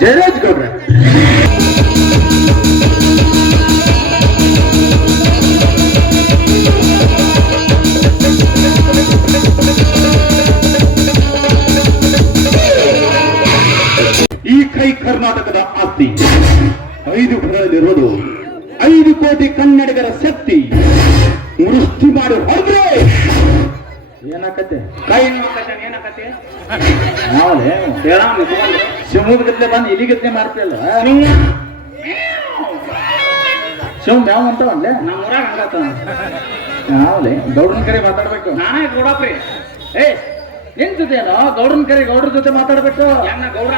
ಜಯರಾಜ್ ಗೌಡ್ರ. ಈ ಕೈ ಕರ್ನಾಟಕದ ಆಸ್ತಿ, 5 ಭರದಲ್ಲಿರೋದು 5 ಕೋಟಿ ಕನ್ನಡಿಗರ ಶಕ್ತಿ. ಮುಷ್ಟಿ ಮಾಡಿ ಹೊರದ್ರೆ ಏನಾಕತ್ತೆ? ಕೈ ಏನಾಕತ್ತೆ? ನಾವೇ ಶಿವಮೊಗ್ಗದಲ್ಲೇ ಬಂದು ಇಲ್ಲಿಗತ್ಲೆ ಮಾಡ್ತಿಲ್ಲ. ಶಿವ ಮ್ಯಾವ್ ಅಂತ ಅಲ್ಲೇ ನಮ್ಮೂರಾಗ ಹಂಗತ್ತ. ನಾವೇ ಗೌಡ್ರನ್ ಕರೆ ಮಾತಾಡ್ಬೇಕು. ನಾನೇ ಗೌಡಪ್ರಿ. ನಿಂತಿದ್ದೇನೋ ಗೌಡ್ರನ್ ಕರೆ ಗೌಡ್ರ ಜೊತೆ ಮಾತಾಡ್ಬೇಕು. ಗೌಡ್ರ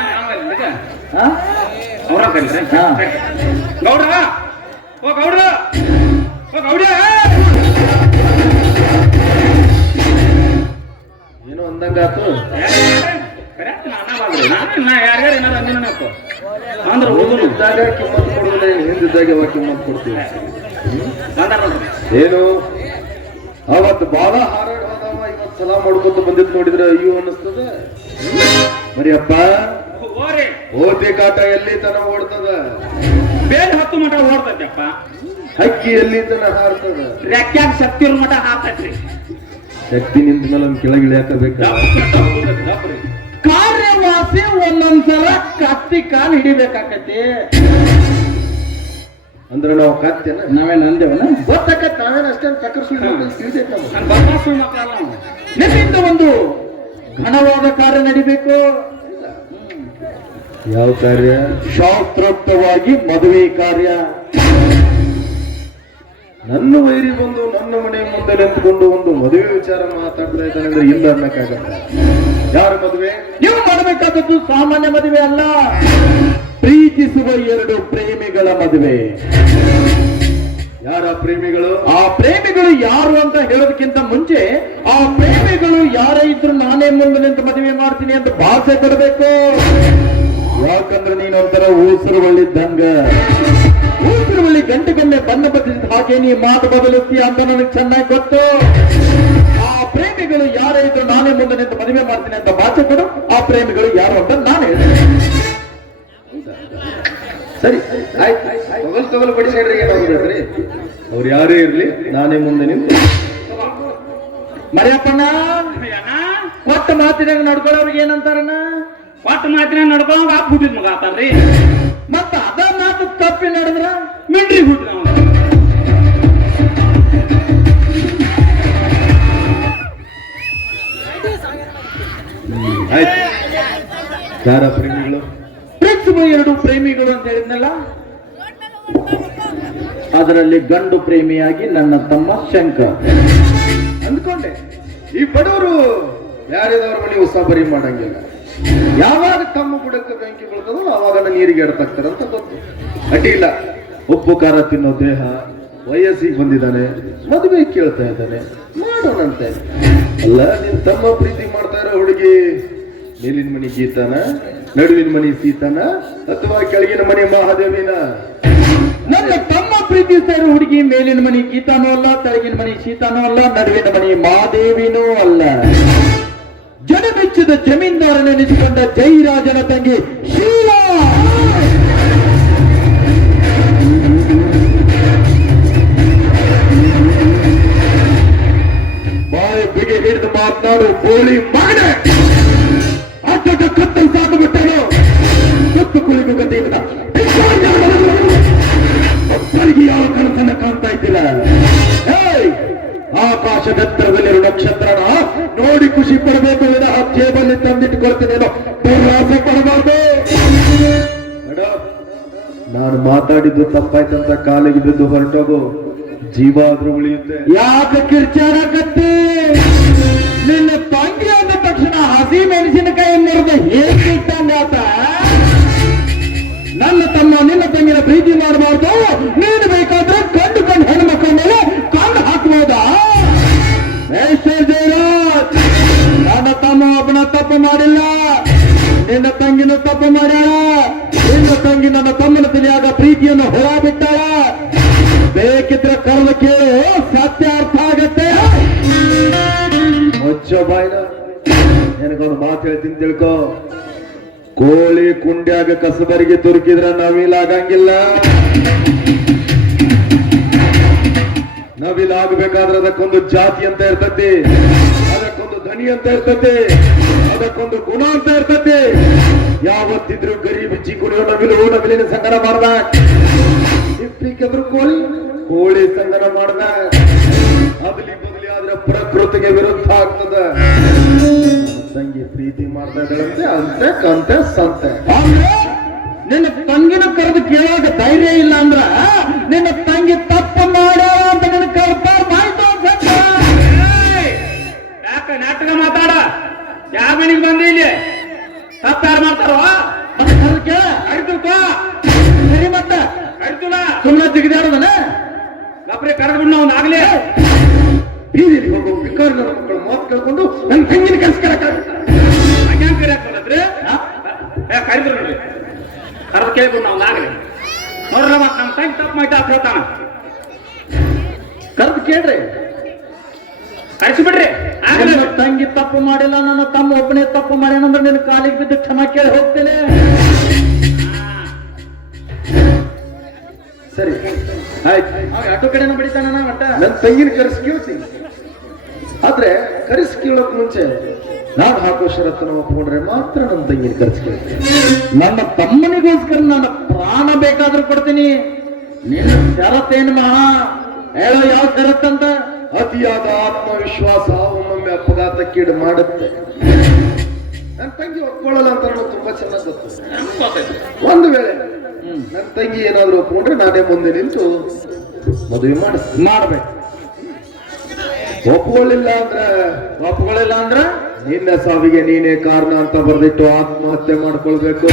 ಅವ್ರ ಕರೀತಾರೆ ಗೌಡ್ರ. ಓ ಗೌಡ್ರ, ಓ ಗೌಡ್ರ ಏನೋ ಅಂದಂಗಾತು. ಯಾರ್ಯಾರು ಏನಾರು ಅಂದಿನಪ್ಪ ಅಂದ್ರೆ ಇದ್ದಾಗ ಕಿಮ್ಮತ್ ಕೊಡೋದಿಲ್ಲ, ಹಿಂದಿದ್ದಾಗ ಅವಾಗ ಕಿಮ್ಮತ್ ಕೊಡ್ತೀವಿ. ಏನು ಅವತ್ತು ಬಾಳ ಹಾರಾಡ್ ಹೋದವ, ಇವತ್ತು ಸಲಾ ಮಾಡ್ಕೊತ ಬಂದಿದ್ ನೋಡಿದ್ರೆ ಅಯ್ಯೋ ಅನ್ನಿಸ್ತದ. ಮರಿಯಪ್ಪ ಓದಿ ಕಾಟ ಎಲ್ಲಿ ತನ ಓಡ್ತದ? ಬೇರೆ 10 ಮಠ ಓಡ್ತೈತಪ್ಪ. ಹಕ್ಕಿ ಎಲ್ಲಿ ತನ ಹಾರ್ತದ? ರೆಕ್ಕ್ಯಾಗ ಶಕ್ತಿ ಇರೋ ಮಠ ಹಾರ್ತೈತ್ರಿ. ಶಕ್ತಿ ನಿಂತ ಮೇಲೆ ಒಂದು ಕೆಳಗಿಳಿಯಾಕಬೇಕ. ಕಾರ್ಯವಾಸಿ ಒಂದೊಂದ್ಸಲ ಕತ್ತಿ ಕಾಲು ಹಿಡಿಬೇಕಾಕತಿ. ಅಂದ್ರೆ ನಾವು ಕತ್ತೇನ ನಾವೇನು ಅಂದೇವನ ಗೊತ್ತಾಕತ್. ನಾವೇನು ಅಷ್ಟೇನು ಚಕ್ರ ಸುಳ್ಳು ನಿಮ್ಮಿಂದ ಒಂದು ಘನವಾದ ಕಾರ್ಯ ನಡಿಬೇಕು. ಯಾವ ಕಾರ್ಯ? ಶಾಸ್ತ್ರೋಕ್ತವಾಗಿ ಮದುವೆ ಕಾರ್ಯ. ನನ್ನ ವೈರಿ ಬಂದು ನನ್ನ ಮನೆ ಮುಂದೆ ನಿಂತ್ಕೊಂಡು ಒಂದು ಮದುವೆ ವಿಚಾರ ಮಾತಾಡ್ತಾ ಇದ್ದಾನೆ ಅಂದ್ರೆ ಇಲ್ಲ ಅನ್ನಕ್ಕಾಗತ್ತ. ಯಾರ ಮದುವೆ? ನೀವು ಮಾಡಬೇಕಾದದ್ದು ಸಾಮಾನ್ಯ ಮದುವೆ ಅಲ್ಲ, ಪ್ರೀತಿಸುವ 2 ಪ್ರೇಮಿಗಳ ಮದುವೆ. ಯಾರ ಪ್ರೇಮಿಗಳು? ಆ ಪ್ರೇಮಿಗಳು ಯಾರು ಅಂತ ಹೇಳೋದಕ್ಕಿಂತ ಮುಂಚೆ ಆ ಪ್ರೇಮಿಗಳು ಯಾರೇ ಇದ್ರು ನಾನೇ ಮುಂದೆ ನಿಂತು ಮದುವೆ ಮಾಡ್ತೀನಿ ಅಂತ ಭಾಷೆ ಕೊಡಬೇಕು. ಯಾಕಂದ್ರೆ ನೀನೊಂಥರ ಊಸರುವಳ್ಳಿದ್ದಂಗ. ಊಸರುವಳ್ಳಿ ಗಂಟೆಗೊಮ್ಮೆ ಬಣ್ಣ ಬದಲಿಸಿದ ಹಾಗೆ ನೀ ಮಾತು ಬದಲಿಸ್ತೀಯ ಅಂತ ನನಗೆ ಚೆನ್ನಾಗಿ ಗೊತ್ತು. ಆ ಪ್ರೇಮಿಗಳು ಯಾರೇ ಇದ್ರು ನಾನೇ ಮುಂದೆ ನಿಂತು ಮದುವೆ ಮಾಡ್ತೀನಿ ಅಂತ ಭಾಷೆ ಕೊಡು. ಆ ಪ್ರೇಮಿಗಳು ಯಾರು ಅಂತ ನಾನು ಹೇಳ್ತೀನಿ. ಸರಿ ಆಯ್ತು, ತೊಗಲು ಬಡಿಸ್ರಿ. ಏನಾಗ್ರಿ ಅವ್ರು ಯಾರೇ ಇರ್ಲಿ ನಾನೇ ಮುಂದೆ ನಿಂತು ಮರಿಯಪ್ಪಣ್ಣ ಕೊಟ್ಟ ಮಾತಿನಾಗ ನಡ್ಕೊಳ್ಳೋರ್ಗೆ ಏನಂತಾರಣ್ಣ? ಕೊಟ್ಟ ಮಾತಿನಾಗ ನಡ್ಕೊಳ್ಳೋ ಆ ಹುಟ್ಟಿದ ಮಗ ಆತಾರ್ರಿ. ಮತ್ತ ಅದ ಮಾತು ತಪ್ಪಿ ನಡೆದ್ರ ಮಿಂಡ್ರಿ ಹುಟ್ಟಿದ ಆಯ್ತು. ಯಾರ ಪ್ರೇಮಿಗಳು? ಪ್ರೀತಿಸುವ 2 ಪ್ರೇಮಿಗಳು ಅಂತ ಹೇಳಿದ್ನಲ್ಲ, ಅದರಲ್ಲಿ ಗಂಡು ಪ್ರೇಮಿಯಾಗಿ ನನ್ನ ತಮ್ಮ ಶಂಕರ್ ಅಂದ್ಕೊಂಡೆ. ಈ ಬಡವರು ಯಾರಿದವ್ರ ಮನೆ ಉಸಾಬರಿ ಮಾಡಂಗಿಲ್ಲ. ಯಾವಾಗ ತಮ್ಮ ಬುಡಕ್ಕೆ ಬೆಂಕಿ ಬೀಳ್ತದೋ ಅವಾಗ ನೀರಿಗೆ ಎಡತಾಕ್ತಾರಂತ ಗೊತ್ತು. ಅಡ್ಡಿಲ್ಲ, ಉಪ್ಪು ಖಾರ ತಿನ್ನೋ ದೇಹ, ವಯಸ್ಸಿಗೆ ಬಂದಿದ್ದಾನೆ, ಮದುವೆ ಕೇಳ್ತಾ ಇದ್ದಾನೆ, ಮಾಡೋಣಂತೆ. ಅಲ್ಲ, ನಿನ್ ತಮ್ಮ ಪ್ರೀತಿ ಮಾಡ್ತಾ ಇರೋ ಹುಡುಗಿ ಮೇಲಿನ ಮನಿ ಗೀತಾನ, ನಡುವಿನ ಮನಿ ಸೀತಾನ, ಅಥವಾ ಕೆಳಗಿನ ಮನಿ ಮಹಾದೇವಿನ? ನನ್ನ ತಮ್ಮ ಪ್ರೀತಿಸ್ತಾ ಇರೋ ಹುಡುಗಿ ಮೇಲಿನ ಮನಿ ಗೀತಾನೂ ಅಲ್ಲ, ತೆಳಗಿನ ಮನಿ ಸೀತಾನೂ ಅಲ್ಲ, ನಡುವಿನ ಮನಿ ಮಹಾದೇವಿನೂ ಅಲ್ಲ. ಜನಮೆಚ್ಚಿದ ಜಮೀನ್ದಾರನೆನಿಸಿಕೊಂಡ ಜೈರಾಜನ ತಂಗಿ ಶೀಲಾ. ಬಾಯಿ ಬಿಗಿ ಹಿಡಿದು ಮಾತನಾಡು ಬೋಳಿ ಮಾಡೆ. ಅಡ್ಡ ಕತ್ತಲು ಸಾಕು ಬಿಟ್ಟನು ಕತ್ತು ಕುಳಿದು ಗತಿಯಿಂದ ಒಬ್ಬರಿಗೆ ಯಾವ ಕನಸನ್ನ ಕಾಣ್ತಾ ಇದ್ದಿಲ್ಲ. ಆಕಾಶದೆತ್ತರದಲ್ಲಿರುವ ನಕ್ಷತ್ರನ ನೋಡಿ ಖುಷಿ ಪಡಬೇಕು ವಿನಃ ಜೇಬಲ್ಲಿ ತಂದಿಟ್ಟುಕೊಳ್ತೀನೇನೋ ಪ್ರಯಾಸ ಪಡಬಾರ್ದು. ನಾನು ಮಾತಾಡಿದ್ದು ತಪ್ಪಾಯ್ತಂತ ಕಾಲಿಗೆ ಬಿದ್ದು ಹೊರಟೋಗು, ಜೀವ ಆದ್ರೂ ಉಳಿಯುತ್ತೆ. ಯಾಕೆ ಕಿರ್ಚಾಡಕತ್ತಿ? ನಿನ್ನ ತಂಗಿ ಅಂದ ತಕ್ಷಣ ಹಸಿ ಮೆಣಸಿನಕಾಯಿ ಮುರಿದ ಹೇಗಿಟ್ಟಾನೆ ಆತ? ನನ್ನ ತಮ್ಮ ನಿನ್ನ ತಂಗಿನ ಪ್ರೀತಿ ಮಾಡಬಾರ್ದು. ನೀನು ಬೇಕಾದ್ರೆ ಕಂಡು ಹೆಣ್ಮಕ್ಳ ಮೇಲೆ ಕಣ್ಣು ಹಾಕಬಹುದಾ? ಜಯರಾಜ್, ನನ್ನ ತಮ್ಮ ಒಬ್ಬನ ತಪ್ಪು ಮಾಡಿಲ್ಲ, ನಿನ್ನ ತಂಗಿನ ತಪ್ಪು ಮಾಡ್ಯಾಳ. ನಿನ್ನ ತಂಗಿ ನನ್ನ ತಮ್ಮನ ತಿಳಿಯಾಗ ಪ್ರೀತಿಯನ್ನು ಹೊರ ಬಿಟ್ಟಾಳ. ಬೇಕಿದ್ರೆ ಕರೆದು ಕೇಳು, ಸತ್ಯ ಅರ್ಥ ಆಗತ್ತೆ. ಮುಚ್ಚ ಬಾಯ್ನ, ನನಗೊಂದು ಮಾತು ಹೇಳ್ತೀನಿ ತಿಳ್ಕೊ. ಕೋಳಿ ಕುಂಡ್ಯಾಗ ಕಸಬರಿಗೆ ತುರುಕಿದ್ರ ನವಿಲ್ ಆಗಂಗಿಲ್ಲ. ನವಿಲ್ ಆಗ್ಬೇಕಾದ್ರೆ ಅದಕ್ಕೊಂದು ಜಾತಿ ಅಂತ ಇರ್ತತಿ, ಅದಕ್ಕೊಂದು ಧ್ವನಿ ಅಂತ ಇರ್ತತಿ, ಅದಕ್ಕೊಂದು ಗುಣ ಅಂತ ಇರ್ತತಿ. ಯಾವತ್ತಿದ್ರು ಗರಿ ಬಿಚ್ಚಿ ಕುಡಿಯೋ ನವಿಲಿನ ಸಂಗನ ಮಾಡ್ದಾಗ, ಇಪ್ಪಿಗೆದ್ರು ಕೋಳಿ ಸಂಗನ ಮಾಡ್ದಾಗ ಅದಲಿ ಬದಲಿ ಆದ್ರೆ ಪ್ರಕೃತಿಗೆ ವಿರುದ್ಧ ಆಗ್ತದ. ತಂಗಿ ಪ್ರೀತಿ ಮಾಡ್ತಾ ಇದ್ದಾಳಂತೆ, ಅಂತೆ ಕಂತೆ ಸಂತೆ. ನಿನ್ನ ತಂಗಿನ ಕರೆದು ಕೇಳೋಕೆ ಧೈರ್ಯ ಇಲ್ಲ ಅಂದ್ರ ನಿನ್ನ ತಂಗಿ ತಪ್ಪ ಮಾಡೋ ಅಂತ ನಿನ್ನ ಕರ್ಪಾರ್ ಮಾಯ್ತು ಅಂತ. ಯಾಕ ನಾಟಕ ಮಾತಾಡ? ಯಾವ ಮನೆಗೆ ಬಂದಿ ಇಲ್ಲಿ? ತಪ್ಪ ಯಾರು ಮಾಡ್ತಾರೋ ಸರಿ ಮತ್ತ ಅಡ್ತುಲ ಸುಮ್ಮನೆ ತೆಗೆದಾಡದನ ಗಪ್ರೆ ಕರೆದ್ಬಿಡ್ ನಾವು ಆಗ್ಲೇ ಬೀದಿಲಿ ಹೋಗೋ ಬಿಕಾರಿ ನನ್ನ ಮಕ್ಕಳು ಮಾತು ಕೇಳ್ಕೊಂಡು ನನ್ನ ತಂಗಿನ ಕರ್ಸ್ಕೊಳಕ ಹಂಗ್ಯಾಂಗ ಕರಿಯಾಕ ಬಂದ್ರಿ? ಕರಿದ್ರು ನೋಡ್ರಿ, ಕರೆದು ಕೇಳ್ಬಿಡ್ ನಾವು ಆಗ್ಲಿ ನೋಡ್ರ ಮತ್ ನಮ್ಮ ತಂಗಿ ತಪ್ಪು ಮಾಹಿತಿ ಅಂತ ಹೇಳ್ತಾನ. ಕರೆದು ಕೇಳ್ರಿ, ಕಳಿಸಿಬಿಡ್ರಿ. ನನ್ನ ತಂಗಿ ತಪ್ಪು ಮಾಡಿಲ್ಲ, ನನ್ನ ತಮ್ಮ ಒಬ್ಬನೇ ತಪ್ಪು ಮಾಡ್ಯಾನಂದ್ರೆ ನಿನ್ನ ಕಾಲಿಗೆ ಬಿದ್ದು ಕ್ಷಮ ಕೇಳಿ ಹೋಗ್ತೇನೆ. ಸರಿ ಆಯ್ತು. ಆಟೋ ಕಡೆನ ಬಿಡಿತಾನ ಒಟ್ಟ. ನನ್ನ ತಂಗಿನ ಕರೆಸಿ ಕೇಳ್ತೀನಿ. ಆದ್ರೆ ಕರೆಸಿ ಕೇಳೋಕ್ ಮುಂಚೆ ನಾನು ಹಾಕೋ ಷರತ್ತನ್ನ ಒಪ್ಕೊಂಡ್ರೆ ಮಾತ್ರ ನನ್ನ ತಂಗಿನ ಕರೆಸಿ ಕೇಳ್ತೀನಿ. ನನ್ನ ತಮ್ಮನಿಗೋಸ್ಕರ ನನ್ನ ಪ್ರಾಣ ಬೇಕಾದ್ರೂ ಕೊಡ್ತೀನಿ. ನಿನ್ನ ಷರತ್ತೇನು ಮಹಾ? ಹೇಳೋ ಯಾವ ಷರತ್ತಂತ? ಅತಿಯಾದ ಆತ್ಮವಿಶ್ವಾಸ ಒಮ್ಮೊಮ್ಮೆ ಅಪಘಾತಕ್ಕೀಡು ಮಾಡುತ್ತೆ. ನನ್ನ ತಂಗಿ ಒಪ್ಕೊಳ್ಳಲ್ಲ ಅಂತ ನನಗೆ ತುಂಬಾ ಚೆನ್ನಾಗಿ ಗೊತ್ತು. ಒಂದು ವೇಳೆ ನನ್ನ ತಂಗಿ ಏನಾದ್ರು ಒಪ್ಕೊಂಡ್ರೆ ನಾನೇ ಮುಂದೆ ನಿಂತು ಮದುವೆ ಮಾಡ್ಬೇಕು. ಒಪ್ಕೊಳ್ಳಿಲ್ಲ ಅಂದ್ರೆ ನಿನ್ನ ಸಾವಿಗೆ ನೀನೇ ಕಾರಣ ಅಂತ ಬರೆದಿಟ್ಟು ಆತ್ಮಹತ್ಯೆ ಮಾಡ್ಕೊಳ್ಬೇಕು.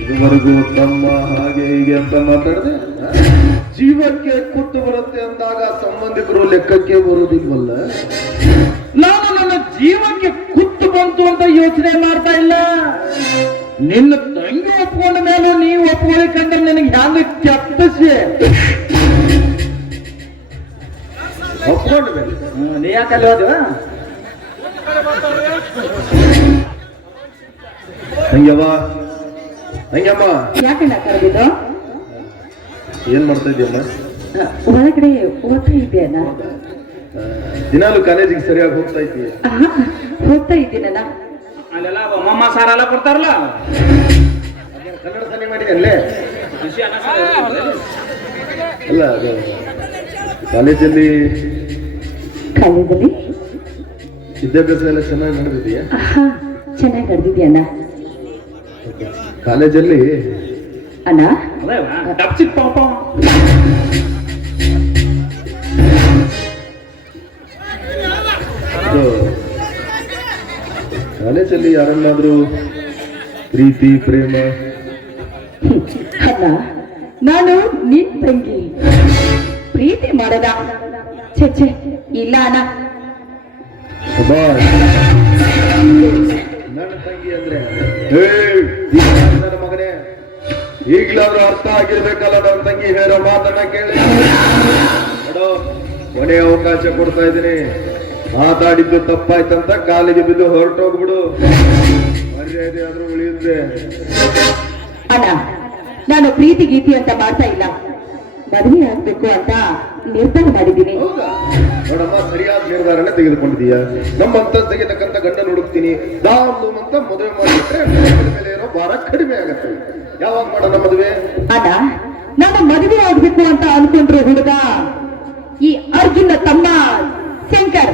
ಇದುವರೆಗೂ ತಮ್ಮ ಹಾಗೆ ಹೀಗೆ ಅಂತ ಮಾತಾಡಿದೆ. ಜೀವಕ್ಕೆ ಕುತ್ತು ಬರುತ್ತೆ ಅಂದಾಗ ಸಂಬಂಧಿಕರು ಲೆಕ್ಕಕ್ಕೆ ಬರುವುದಿಲ್ವಲ್ಲ. ನಾನು ನನ್ನ ಜೀವಕ್ಕೆ ಕುತ್ತು ಬಂತು ಅಂತ ಯೋಚನೆ ಮಾಡ್ತಾ ಇಲ್ಲ. ನಿನ್ನ ತಂಗಿ ಒಪ್ಕೊಂಡ ಮೇಲೆ ನೀವು ಒಪ್ಕೊಳಿಕಂದ್ರೆ ನಿನಗೆ ಹ್ಯಾಂಗ ಕೆಪ್ಪಿಸಿ ಒಪ್ಕೊಂಡ ಮೇಲೆ ನೀ ಯಾಕಲ್ಲಿ ಹೋದಿವ? ಹಂಗವ್ವ ಹಂಗಮ್ಮ ಯಾಕಣ್ಣ ಕರೆದಿದ್ದು? ಏನ್ ಮಾಡ್ತಾ ಇದೀಯಮ್ಮ? ಒಳಗಡೆ ಓದ್ತಾ ಇದೆಯಣ್ಣ. ದಿನಾಲು ಕಾಲೇಜಿಗೆ ಸರಿಯಾಗಿ ಹೋಗ್ತಾ ಇದೀಯ? ಹೋಗ್ತಾ ಇದ್ದೀನಣ್ಣ. ಅಲ್ಲೆಲ್ಲ ಮಮ್ಮ ಸಾರ ಎಲ್ಲ ಕೊಡ್ತಾರಲ್ಲ, ಕನ್ನಡ ಸನ್ನಿ ಮಾಡಿ ಅಲ್ಲೇ ಅಲ್ಲ. ಅದು ಕಾಲೇಜಲ್ಲಿ ವಿದ್ಯಾಭ್ಯಾಸ ಎಲ್ಲ ಚೆನ್ನಾಗಿ ನಡೆದಿದೆಯಾ? ಚೆನ್ನಾಗಿ ನಡೆದಿದ್ಯಣ್ಣ. ಕಾಲೇಜಲ್ಲಿ ಅಣ್ಣ ಡಬ್ಚಿಕ್ ಪಾಪ ಕಾಲೇಜಲ್ಲಿ ಯಾರನ್ನಾದ್ರೂ ಪ್ರೀತಿ ಪ್ರೇಮ? ಅಣ್ಣ ನಾನು ನಿನ್ ತಂಗಿ ಪ್ರೀತಿ ಮಾಡದ? ಛೆ ಇಲ್ಲ ಅಣ್ಣ. ನನ್ನ ತಂಗಿ ಅಂದ್ರೆ ನನ್ನ ಮಗನೇ, ಈಗ್ಲಾದ್ರೂ ಅರ್ಥ ಆಗಿರ್ಬೇಕಲ್ಲ. ನನ್ನ ತಂಗಿ ಹೇಳೋ ಮಾತನ್ನ ಕೇಳಿ ನೋಡೋ, ಕೊನೆ ಅವಕಾಶ ಕೊಡ್ತಾ ಇದ್ದೀನಿ. ಮಾತಾಡಿದ್ದು ತಪ್ಪಾಯ್ತಂತ ಕಾಲಿಗೆ ಬಿದ್ದು ಹೊರಟೋಗ್ಬಿಡು, ಮರ್ಯಾದೆ ಆದ್ರೂ ಉಳಿಯುತ್ತೆ. ಅಣ್ಣ ನಾನು ಪ್ರೀತಿ ಗೀತಿ ಅಂತ ಮಾಡ್ತಾ ಇಲ್ಲ, ಮದುವೆ ಆಗ್ಬೇಕು ಅಂತ ನಿರ್ಧಾರ ಮಾಡಿದ್ದೀನಿ. ಹೌದಾ ನೋಡಮ್ಮ, ಸರಿಯಾದ ನಿರ್ಧಾರನೇ ತೆಗೆದುಕೊಂಡಿದೀಯ. ನಮ್ಮಂತ ತೆಗೆತಕ್ಕಂತ ಗಂಡ ಹುಡುಕ್ತೀನಿ ದಾಮ್ ಅಂತ ಮದುವೆ ಮಾಡಿಬಿಟ್ರೆ ಮೇಲೆ ಏನೋ ಭಾರ ಕಡಿಮೆ ಆಗತ್ತೆ. ಯಾವಾಗ ಮಾಡೋಣ ಮದುವೆ? ಅಣ್ಣ ನಾನು ಮದುವೆ ಆಗ್ಬೇಕು ಅಂತ ಅನ್ಕೊಂಡ್ರೆ ಹುಡುಗ ಈ ಅರ್ಜುನ ತಮ್ಮ ಶಂಕರ್.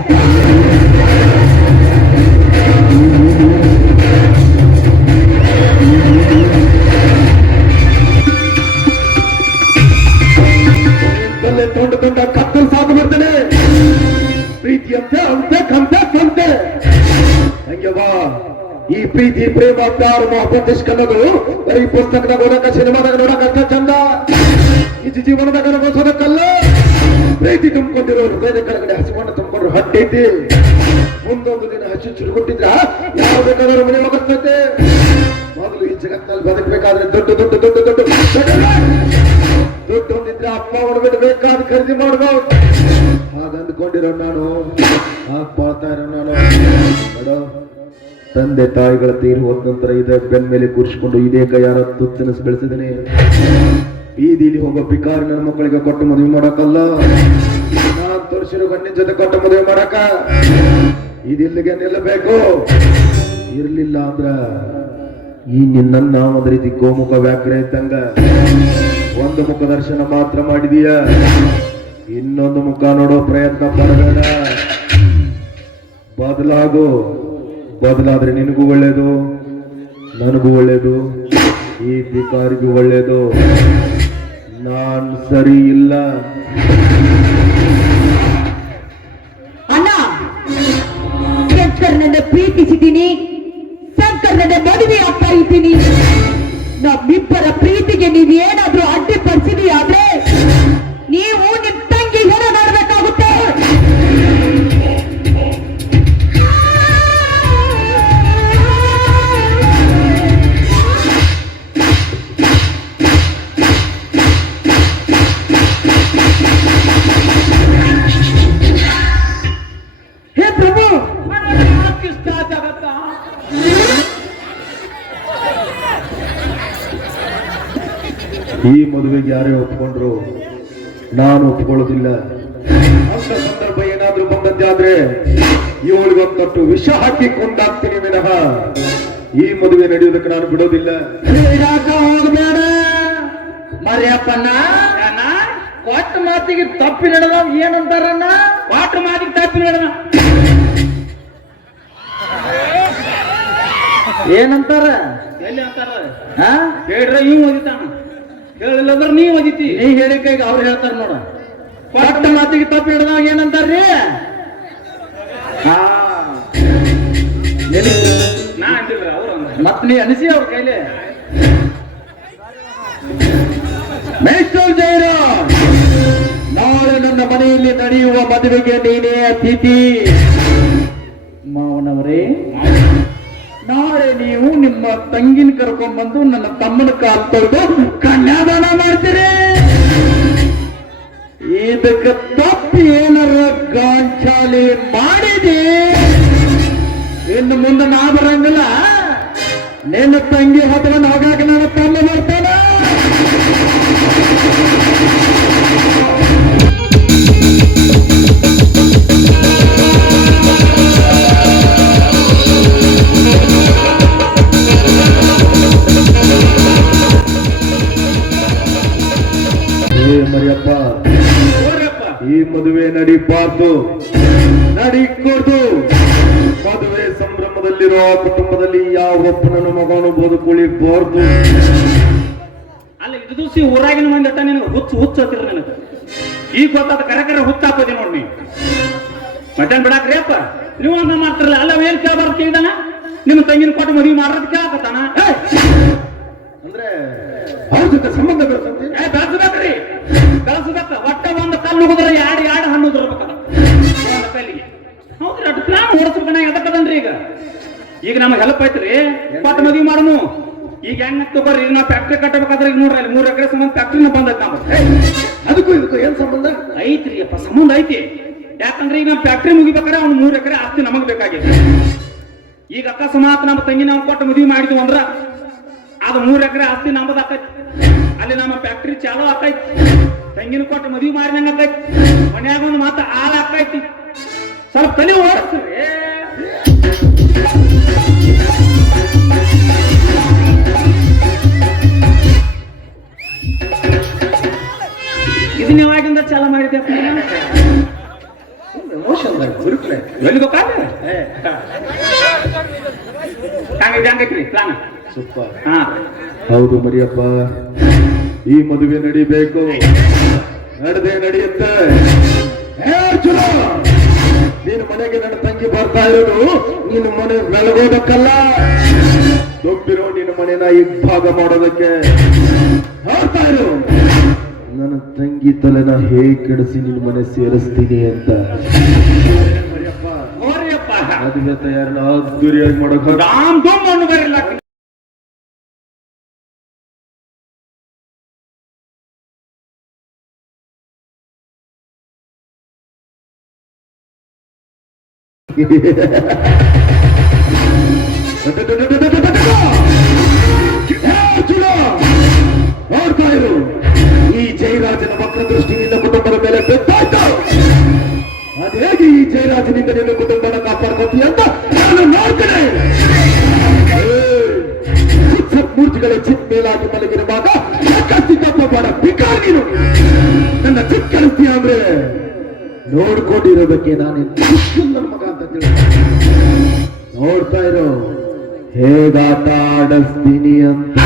ತೊಂಡ ಕತ್ತಲು ಸಾಕು ಬರ್ತೇನೆ. ಪ್ರೀತಿ ಅಂತೆ ಹಂಗೆ ಬಾ. ಈ ಪ್ರೀತಿ ಪ್ರೇಮ ಪ್ಯಾರ ಮೊಹಬ್ಬತ್ ಇಷ್ಕ್ ಅನ್ನೋದು ಬರೀ ಪುಸ್ತಕದಾಗ ಓದಕ ಸಿನಿಮಾದಾಗ ನೋಡಕ ಚಂದ, ನಿಜ ಜೀವನದಾಗ ಅನುಭವಿಸೋದಕ್ಕಲ್ಲ. ಪ್ರೀತಿ ತುಂಬಿಕೊಂಡಿರೋ ಹೃದಯದ ಕೆಳಗಡೆ ಹಸಿವನ್ನು ತುಂಬಿಕೊಂಡ್ರು ಹಟ್ಟೈತಿ. ಮುಂದೊಂದು ದಿನ ಹಚ್ಚು ಚುರುಗುಟ್ಟಿದ್ರ ಯಾವ ಬೇಕಾದ್ರೂ ಮನೆ ಹೋಗಸ್ತೈತೆ. ಮೊದಲು ಈ ಜಗತ್ತಿನಲ್ಲಿ ಬದುಕಬೇಕಾದ್ರೆ ದುಡ್ಡು ದುಡ್ಡು ದುಡ್ಡು ದುಡ್ಡು ದುಡ್ಡು ದುಡ್ಡು ಹೊಂದಿದ್ದ ಖರೀದಿ ಮಾಡ್ಕೋ ಹಾಗಂದ್ಕೊಂಡಿರೋ ನಾನು ಬಾಳ್ತಾ ಇರೋ ನಾನು ನೋಡು, ತಂದೆ ತಾಯಿಗಳ ತೀರಿ ಹೋದ ನಂತರ ಇದೇ ಬೆನ್ ಮೇಲೆ ಕೂರಿಸಿಕೊಂಡು ಇದೇ ಕೈಯಾರ ತುತ್ತಿನಸ್ ಬೆಳೆಸಿದ್ದೀನಿ. ಬೀದಿಲಿ ಹೋಗೋ ಭಿಕಾರಿ ನನ್ನ ಮಕ್ಕಳಿಗೆ ಕೊಟ್ಟು ಮದುವೆ ಮಾಡಕ್ಕಲ್ಲ, ನಾನು ತೋರಿಸಿರೋ ಗಂಡಿನ ಜೊತೆ ಕೊಟ್ಟು ಮದುವೆ ಮಾಡಕ. ಇದಿಲ್ಲಿಗೆ ನಿಲ್ಲಬೇಕು. ಇರ್ಲಿಲ್ಲ ಅಂದ್ರ ಈ ನಿನ್ನ ಒಂದ್ ರೀತಿ ಗೋಮುಖ ವ್ಯಾಕ್ರೆ ಇದ್ದಂಗ ಒಂದು ಮುಖ ದರ್ಶನ ಮಾತ್ರ ಮಾಡಿದೀಯ, ಇನ್ನೊಂದು ಮುಖ ನೋಡೋ ಪ್ರಯತ್ನ ಪಡಬೇಡ. ಬದಲಾಗು. ಬದಲಾದ್ರೆ ನಿನಗೂ ಒಳ್ಳೇದು, ನನಗೂ ಒಳ್ಳೇದು, ಈ ಭಿಕಾರಿಗೂ ಒಳ್ಳೇದು. ನಾನ್ ಸರಿ ಇಲ್ಲ. ಅಣ್ಣ, ಶಂಕರ್ನನ್ನ ಪ್ರೀತಿಸಿದ್ದೀನಿ, ಶಂಕರ್ನನ್ನ ಮದುವೆ ಆಗ್ತಾ ಇದ್ದೀನಿ. ನಮ್ಮಿಬ್ಬರ ಪ್ರೀತಿಗೆ ನೀವೇನಾದ್ರೂ ಅಡ್ಡಿಪಡಿಸಿದಿ ಆದ್ರೆ ನೀವು ನಿಮ್ ತಂಗಿ ಹೊರ ಮಾಡಬೇಕಾಗುತ್ತೆ. ಹೇ ಪ್ರಭು, ಇಷ್ಟ ಜಗತ್ತ ಈ ಮದುವೆಗೆ ಯಾರೇ ಒಪ್ಕೊಂಡ್ರು ನಾನು ಒಪ್ಕೊಳ್ಳೋದಿಲ್ಲ. ಅಂತ ಸಂದರ್ಭ ಏನಾದ್ರೂ ಬಂದದ್ದೇ ಆದ್ರೆ ಇವಳಿಗೊಂದಟ್ಟು ವಿಷ ಹಾಕಿ ಕೊಂಡಾಗ್ತೀನಿ ವಿನಃ ಈ ಮದುವೆ ನಡೆಯುವುದಕ್ಕೆ ನಾನು ಬಿಡೋದಿಲ್ಲ. ಇರಾಕ ಹೋಗಬೇಡ ಮರ್ಯಪ್ಪಣ್ಣ. ಕೊಟ್ಟ ಮಾತಿಗೆ ತಪ್ಪಿ ನಡೆದವ್ ಏನಂತಾರಣ್ಣ? ಕೊಟ್ಟ ಮಾತಿಗೆ ತಪ್ಪಿ ನಡೆದ ಏನಂತಾರ? ಎಲ್ಲಿ ಅಂತಾರ? ಹಾ, ಹೇಳ್ರ ಇವ್ ಓದಿತಾನ, ಹೇಳಿಲ್ಲ ಅಂದ್ರೆ ನೀವ್ ಓದಿತಿ. ನೀ ಹೇಳಿ ಕೈಗೆ ಅವ್ರು ಹೇಳ್ತಾರ ನೋಡ. ಕೊಟ್ಟ ಮಾತಿಗೆ ತಪ್ಪಿ ಹಿಡ್ದಾಗ ಏನಂತಾರ್ರಿ? ಹಾ, ನಾ ಅಂತಿದ್ರ ಅವ್ರು ಅಂದ್ರ. ಮತ್ ನೀ ಅನಿಸಿ ಅವ್ರ ಕೈಲಿ ಮೇಷ್ಟರ್ ಜೈರು, ನಾಳೆ ನನ್ನ ಮನೆಯಲ್ಲಿ ನಡೆಯುವ ಮದುವೆಗೆ ನೀನೇ ಅತಿಥಿ. ಮಾವನವರೇ, ನಾಳೆ ನೀವು ನಿಮ್ಮ ತಂಗಿನ ಕರ್ಕೊಂಡ್ಬಂದು ನನ್ನ ತಮ್ಮನ ಕಾಲ್ ತೊಳೆದು ಕನ್ಯಾದಾನ ಮಾಡ್ತೀರಿ. ಇದಕ್ಕೆ ತಪ್ಪು ಏನಾರ ಗಾಂಚಾಲಿ ಮಾಡಿದೆ ಇನ್ನು ಮುಂದೆ ನಾ ಬರಂಗಿಲ್ಲ. ನಿನ್ನ ತಂಗಿ ಹೊತ್ಕೊಂಡು ಹೋಗಾಕ ನನ್ನ ತಮ್ಮ ಬರ್ತಾನ. ಮರಿಯಪ್ಪ, ನೋಡ್ರಪ್ಪ, ಈ ಮದುವೆ ನಡೀಬಾರ್ದು, ನಡೀಕೊಡ್ದು. ಮದುವೆ ಸಂಭ್ರಮದಲ್ಲಿರೋ ಕುಟುಂಬದಲ್ಲಿ ಯಾವೊಬ್ಬನ ಮಗನು ಬದುಕುಳಿಬಾರ್ದು. ಅಲ್ಲ ಇದು ದಿವಸ ಊರಾಗಿನ ಮಂದಿ ಅಟ್ಟ ನಿನಗೆ ಹುಚ್ಚ ಹತ್ತಿರ ನನಗೆ ಈಗ ಗೊತ್ತಾದ ಕರೆ ಹುಚ್ಚ ಹಾಕೋದಿ ನೋಡಿ ನೀವು. ಮಟನ್ ಬಿಡಾಕ್ರಿ ಅಪ್ಪ, ನೀವು ಅಂತ ಮಾಡ್ತಿರಲ್ಲ. ಅಲ್ಲ ಏನ್ ಕೇಳಬಾರ್ದು ಕೇಳಿದಾನ? ನಿಮ್ಮ ತಂಗಿನ ಕೊಟ್ಟು ಮದುವೆ ಮಾಡೋದ್ ಕೇಳಕತ್ತಾನ. ಅಂದ್ರೆ ಅವ್ರ ಜೊತೆ ಸಂಬಂಧ ಬೆಳೆಸಂತೆ ಬೆಳೆಸ್ಬೇಕ್ರಿ, ಬೆಳೆಸ್ಬೇಕ. ಒಟ್ಟ ಒಂದು ಕಲ್ಲು ಹೋದ್ರೆ ಎರಡು ಹಣ್ಣು ಉದುರ್ಬೇಕದ ಒಂದು ಕಲ್ಲಿಗೆ. ಹೌದ್ರಿ, ಅಟ್ ಪ್ಲಾನ್ ಓಡಿಸ್ಬೇಕಣ್ಣ. ಎದಕ್ಕದನ್ರಿ ಈಗ ನಮಗೆ ಹೆಲ್ಪ್ ಐತ್ರಿ, ಕೊಟ್ಟು ಮದುವೆ ಮಾಡೋನು. ಈಗ ಹೆಂಗ್ ತಗೋರಿ, ಈಗ ನಾವು ಫ್ಯಾಕ್ಟ್ರಿ ಕಟ್ಟಬೇಕಾದ್ರೆ ಈಗ ನೋಡ್ರಿ ಅಲ್ಲಿ 3 ಎಕರೆ ಸಂಬಂಧ ಫ್ಯಾಕ್ಟ್ರಿನ ಬಂದೈತೆ ನಾವು. ಅದಕ್ಕೂ ಇದಕ್ಕೂ ಏನ್ ಸಂಬಂಧ? ಐತ್ರಿ ಅಪ್ಪ, ಸಂಬಂಧ ಐತಿ. ಯಾಕಂದ್ರೆ ಈಗ ನಾವು ಫ್ಯಾಕ್ಟ್ರಿ ಮುಗಿಬೇಕಾದ್ರೆ ಅವ್ನು 3 ಎಕರೆ ಆಸ್ತಿ ನಮಗ್ ಬೇಕಾಗಿದೆ. ಈಗ ಅಕಸ್ಮಾತ್ ನಮ್ಮ ತಂಗಿ ನಾವು ಕೊಟ್ಟು ಮದುವೆ ಮಾಡಿದ್ವು ಅಂದ್ರ ಅದು 3 ಎಕರೆ ಆಸ್ತಿ ನಮ್ಮದು ಆಕೈತಿ. ಅಲ್ಲಿ ನಮ್ಮ ಫ್ಯಾಕ್ಟ್ರಿ ಚಾಲೂ ಆಕೈತಿ. ತಂಗಿನ ಕೊಟ್ಟು ಮದುವೆ ಮಾಡಿದಂಗ ಆಕೈತಿ. ಮನ್ಯಾಗ ಒಂದು ಮಾತು ಹಾಲು ಆಕೈತಿ. ಸ್ವಲ್ಪ ತಲೆ ಓಡಿಸ್ರಿ. ಇದನ್ನ ಯಾವಾಗಿಂದ ಚಾಲ ಮಾಡಿದ್ದೆ ಎಲ್ಲಿ ಗೊತ್ತಾಗ ಹಂಗೈತ್ರಿ ಪ್ಲಾನ್. ಸೂಪರ್. ಹಾ, ಹೌದು ಮರಿಯಪ್ಪ, ಈ ಮದುವೆ ನಡಿಬೇಕು, ನಡೆದೇ ನಡೆಯುತ್ತೆ. ಹೇ ಅರ್ಜುನ, ನೀನು ಮನೆಗೆ ನನ್ನ ತಂಗಿ ಬರ್ತಾ ಇರೋದು ನೀನು ಮನೆ ಬೆಳಗೋದಕ್ಕಲ್ಲ, ತುಂಬಿರೋ ನಿನ್ನ ಮನೆನ ಇಬ್ಬಾಗ ಮಾಡೋದಕ್ಕೆ ಹಾಡ್ತಾ ಇರು. ನನ್ನ ತಂಗಿ ತಲೆನ ಹೇಗೆ ಕೆಡಿಸಿ ನಿನ್ನ ಮನೆ ಸೇರಿಸ್ತೀನಿ ಅಂತ. ನೋಡ್ರಿಯಪ್ಪ, ಮದುವೆ ತಯಾರನ್ನ ಅದ್ದೂರಿಯಾಗಿ ಮಾಡೋಕೆ ರಾಮ್ ಧೂಮ್ ಅನ್ನು ಬರಲ್ಲ. ನೋಡ್ತಾ ಇರು, ಈ ಜಯರಾಜನ ವಕ್ರ ದೃಷ್ಟಿ ನಿನ್ನ ಕುಟುಂಬದ ಮೇಲೆ ಬೆತ್ತಾಯ್ತು. ಅದೇಗೆ ಈ ಜಯರಾಜನಿಂದ ನಿನ್ನ ಕುಟುಂಬನ ಕಾಪಾಡ್ಕೊತೀಯ ಅಂತ ನಾನು ನೋಡ್ತೇನೆ. ಮೂರ್ತಿಗಳ ಚಿತ್ ಮೇಲಾಗಿ ಮಲಗಿರುವಾಗ ಚಿಕ್ಕಪ್ಪ ಬೇಡ ಬಿಕಾರ್ ನೀನು ನನ್ನ ಚಿಕ್ಕಳಿಸ್ತೀಯ ಅಂದ್ರೆ ನೋಡ್ಕೊಂಡಿರೋದಕ್ಕೆ ನಾನೇನು ನನ್ನ ಮಗ ಅಂತ ತಿಳಿ. ನೋಡ್ತಾ ಇರೋ ಹೇಗಾಟ ಆಡಿಸ್ತೀನಿ ಅಂತ.